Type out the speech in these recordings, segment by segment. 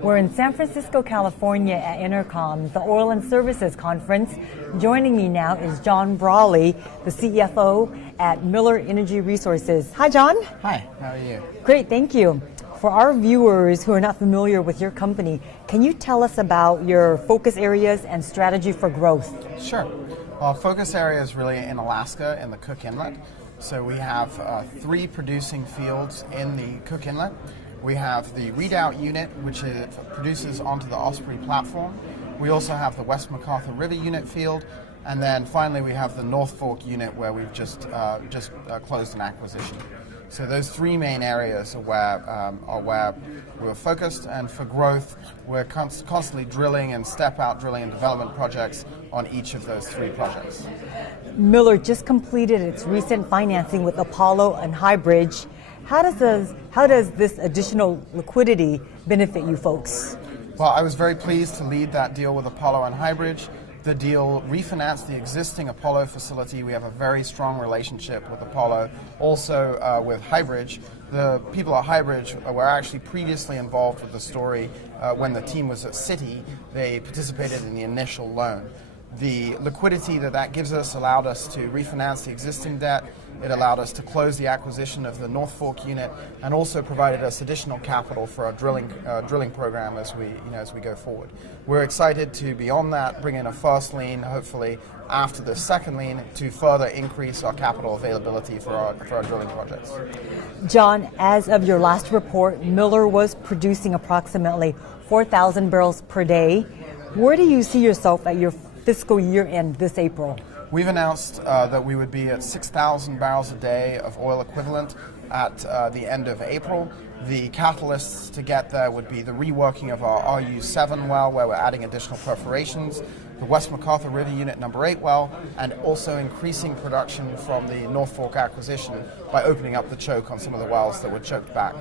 We're in San Francisco, California at EnerCom, the Oil and Services Conference. Joining me now is John Brawley, the CFO at Miller Energy Resources. Hi, John. Hi, how are you? Great, thank you. For our viewers who are not familiar with your company, can you tell us about your focus areas and strategy for growth? Sure. Our focus area is really in Alaska in the Cook Inlet. So we have 3 producing fields in the Cook Inlet. We have the Redoubt unit, which produces onto the Osprey platform. We also have the West McArthur River unit field. And then finally we have the North Fork unit where we've just closed an acquisition. So those 3 main areas are where we're focused, and for growth, we're constantly drilling and step-out drilling and development projects on each of those 3 projects. Miller just completed its recent financing with Apollo and Highbridge. How does this additional liquidity benefit you folks? Well, I was very pleased to lead that deal with Apollo and Highbridge. The deal refinanced the existing Apollo facility. We have a very strong relationship with Apollo. Also with Highbridge. The people at Highbridge were actually previously involved with the story when the team was at Citi. They participated in the initial loan. The liquidity that gives us allowed us to refinance the existing debt. It allowed us to close the acquisition of the North Fork unit, and also provided us additional capital for our drilling program as we go forward. We're excited to beyond that bring in a first lien, hopefully after the second lien, to further increase our capital availability for our drilling projects. John, as of your last report, Miller was producing approximately 4,000 barrels per day. Where do you see yourself at your fiscal year end this April? We've announced that we would be at 6,000 barrels a day of oil equivalent at the end of April. The catalysts to get there would be the reworking of our RU7 well, where we're adding additional perforations, the West McArthur River Unit number 8 well, and also increasing production from the North Fork acquisition by opening up the choke on some of the wells that were choked back.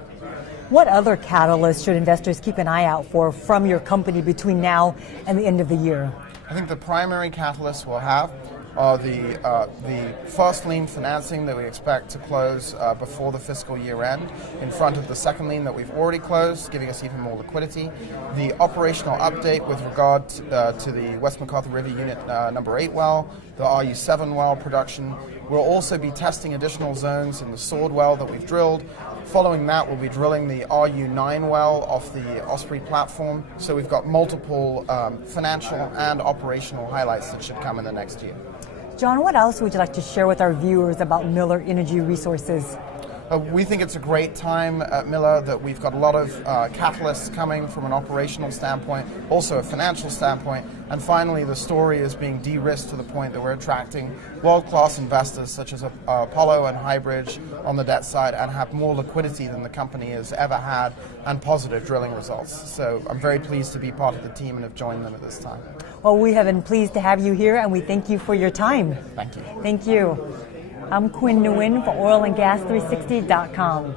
What other catalysts should investors keep an eye out for from your company between now and the end of the year? I think the primary catalysts we'll have are the first lien financing that we expect to close before the fiscal year end, in front of the second lien that we've already closed, giving us even more liquidity. The operational update with regard to the West McArthur River Unit number 8 well, the RU7 well production. We'll also be testing additional zones in the Sword well that we've drilled. Following that, we'll be drilling the RU9 well off the Osprey platform. So we've got multiple financial and operational highlights that should come in the next year. John, what else would you like to share with our viewers about Miller Energy Resources? We think it's a great time at Miller, that we've got a lot of catalysts coming from an operational standpoint, also a financial standpoint, and finally the story is being de-risked to the point that we're attracting world-class investors such as Apollo and Highbridge on the debt side, and have more liquidity than the company has ever had, and positive drilling results. So I'm very pleased to be part of the team and have joined them at this time. Well, we have been pleased to have you here, and we thank you for your time. Thank you. Thank you. I'm Quinn Nguyen for oilandgas360.com.